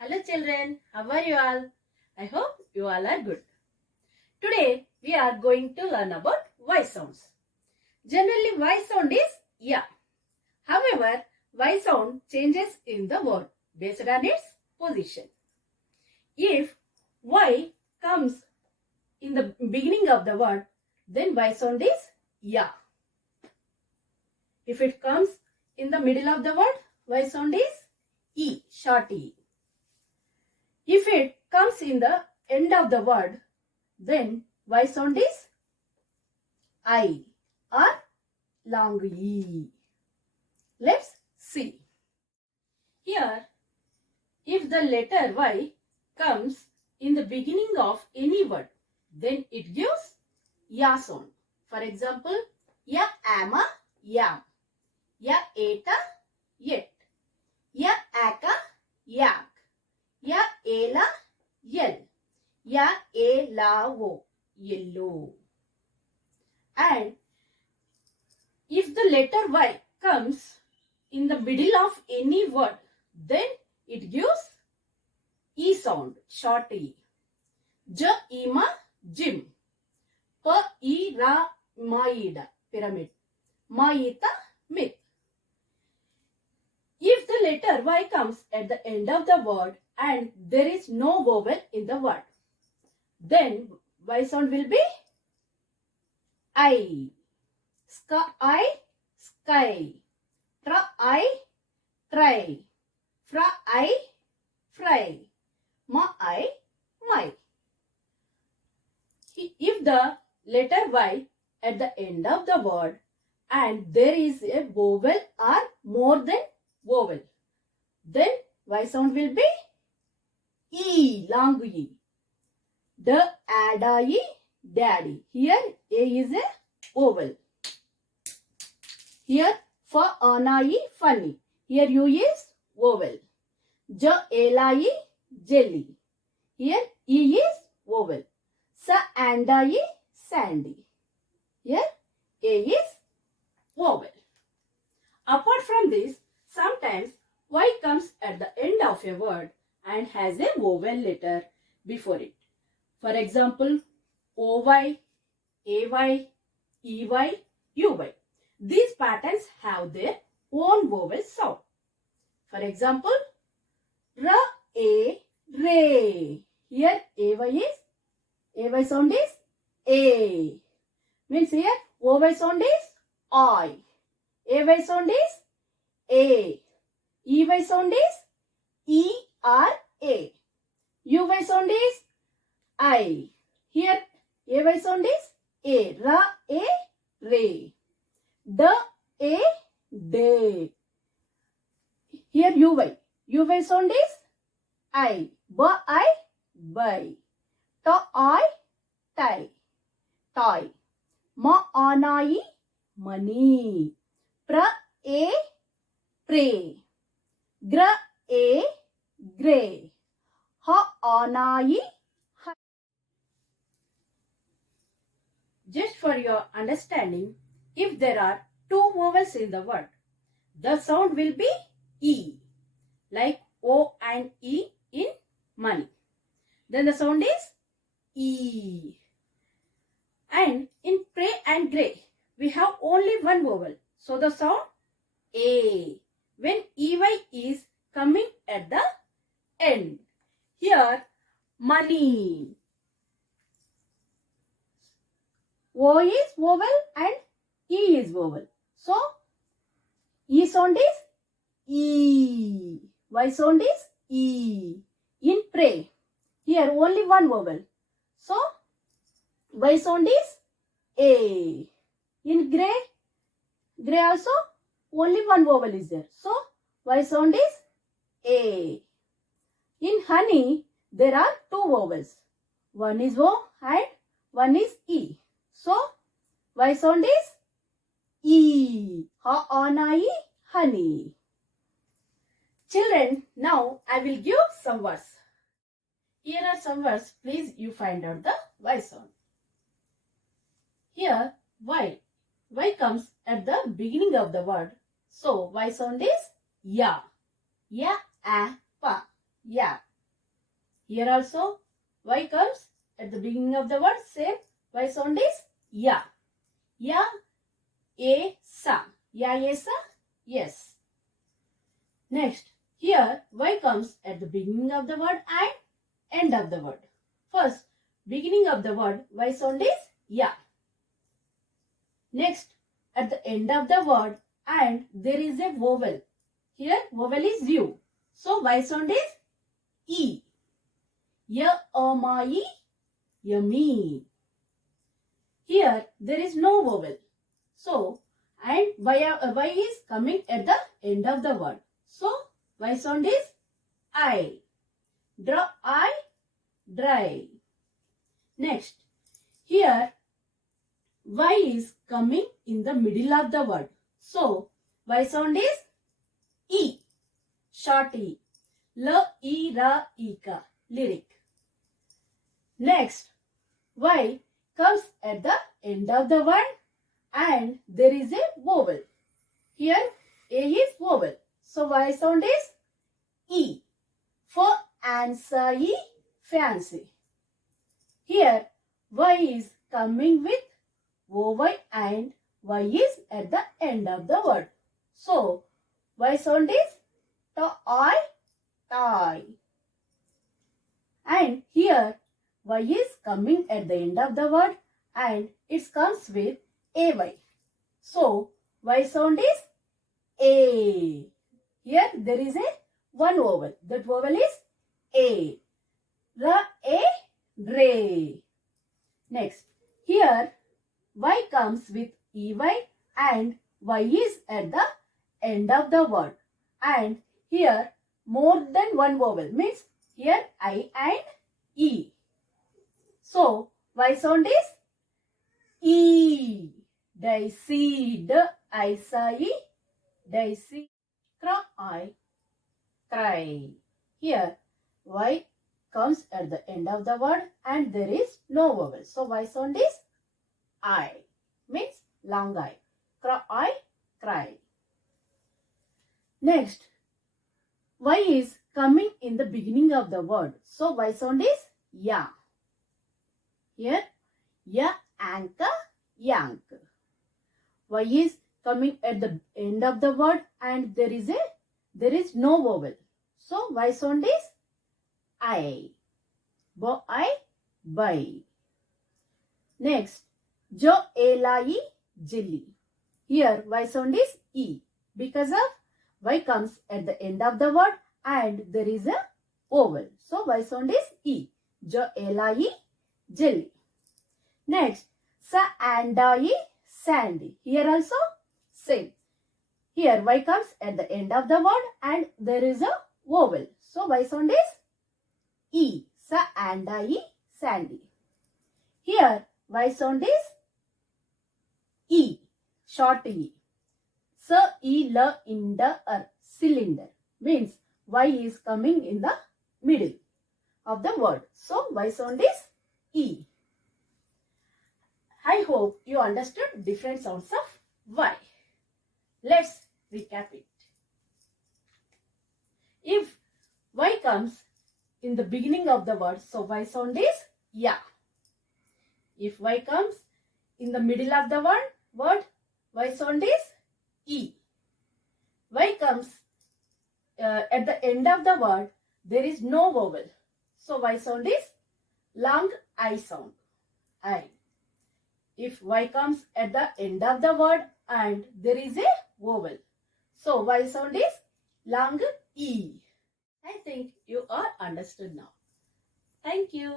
Hello children, how are you all? I hope you all are good. Today we are going to learn about Y sounds. Generally Y sound is ya. However, Y sound changes in the word based on its position. If Y comes in the beginning of the word, then Y sound is ya. If it comes in the middle of the word, Y sound is E, short E. If it comes in the end of the word, then Y sound is I or long E. Let's see. Here, if the letter Y comes in the beginning of any word, then it gives ya sound. For example, ya ama, yam. Ya eta, yet. Ya aka, yak. Ya ela, yell. Ya elavo, yellow. And if the letter Y comes in the middle of any word, then it gives E sound, short E. J, ima, gym. P, I, ra, maida, pyramid. Maita, myth. If the letter Y comes at the end of the word and there is no vowel in the word, then Y sound will be I. Sky, sky. Try, try. Fry, fry. My. If the letter Y at the end of the word and there is a vowel or more than vowel, then Y sound will be E, long E. The adai, daddy. Here A is a vowel. Here for anai, funny. Here U is vowel. J, elai, jelly. Here E is vowel. Sa, andai, sandy. Here A is vowel. Apart from this, sometimes Y comes at the end of a word and has a vowel letter before it. For example, OY, AY, EY, UY. These patterns have their own vowel sound. For example, R, A, Ray. Here AY sound is A. Means here OY sound is I. AY sound is A. EY sound is E or A. UY sound is I. Here AY sound is A. Ra, A, Ray. Da, A, day. Here UY sound is I. Ba, I, buy. Ta, I, tie. Toy. Ma, anai, money. Pra, A, pray. Gra, A, grey. Ha, anai, just for your understanding, if there are two vowels in the word, the sound will be E, like O and E in money. Then the sound is E. And in pray and grey, we have only one vowel. So the sound A. When EY is coming at the end. Here, money. O is vowel and E is vowel. So, E sound is E. Y sound is E. In pray, here only one vowel. So, Y sound is A. In grey also only one vowel is there. So, Y sound is A. In honey, there are two vowels. One is O and one is E. So, Y sound is E. Ha, anai, honey. Children, now I will give some words. Here are some words. Please you find out the Y sound. Here Y comes at the beginning of the word. So Y sound is ya. Ya, a, pa. Ya. Here also Y comes at the beginning of the word. Same Y sound is Ya. Ya, A, Sa. Ya, A, Sa. Yes. Next, here Y comes at the beginning of the word and end of the word. First, beginning of the word Y sound is Ya. Next, at the end of the word and there is a vowel. Here vowel is U. So Y sound is E. Ya, ma, E, yummy. Here there is no vowel. So, and Y is coming at the end of the word. So, Y sound is I. Draw I, dry. Next, here Y is coming in the middle of the word. So, Y sound is E. Short E. L, E, Ra, E, Ka. Lyric. Next, Y comes at the end of the word and there is a vowel. Here A is vowel. So Y sound is E. For answer E, fancy. Here Y is coming with vowel and Y is at the end of the word. So Y sound is toy, tie. And here Y is coming at the end of the word and it comes with AY. So Y sound is A. Here there is a one vowel. That vowel is A. Ra, A, ray. Next, here Y comes with EY and Y is at the end of the word. And here more than one vowel means here I and E. So Y sound is E. Daisy, D, I, sa, E, daisy. Cry, cry. Here Y comes at the end of the word and there is no vowel. So Y sound is I. Means long I. Cry, cry. Next, Y is coming in the beginning of the word. So Y sound is Ya. Here, Ya, anchor, yank. Y is coming at the end of the word and there is no vowel. So Y sound is I. Boy, buy. Next, jo, elai, jelly. Here Y sound is E because of Y comes at the end of the word and there is a vowel. So Y sound is E. Jo, elai, jelly. Next, sa, andai, sandy. Here also same. Here Y comes at the end of the word and there is a vowel. So Y sound is E. Sa, andai, sandy. Here Y sound is E. Short E. Sa, E, la, inda, cylinder. Means Y is coming in the middle of the word. So Y sound is E. I hope you understood different sounds of Y. Let's recap it. If Y comes in the beginning of the word, so Y sound is Ya. If Y comes in the middle of the word, Y sound is E. Y comes at the end of the word, there is no vowel. So Y sound is long I sound. I. If Y comes at the end of the word and there is a vowel. So Y sound is long E. I think you are understood now. Thank you.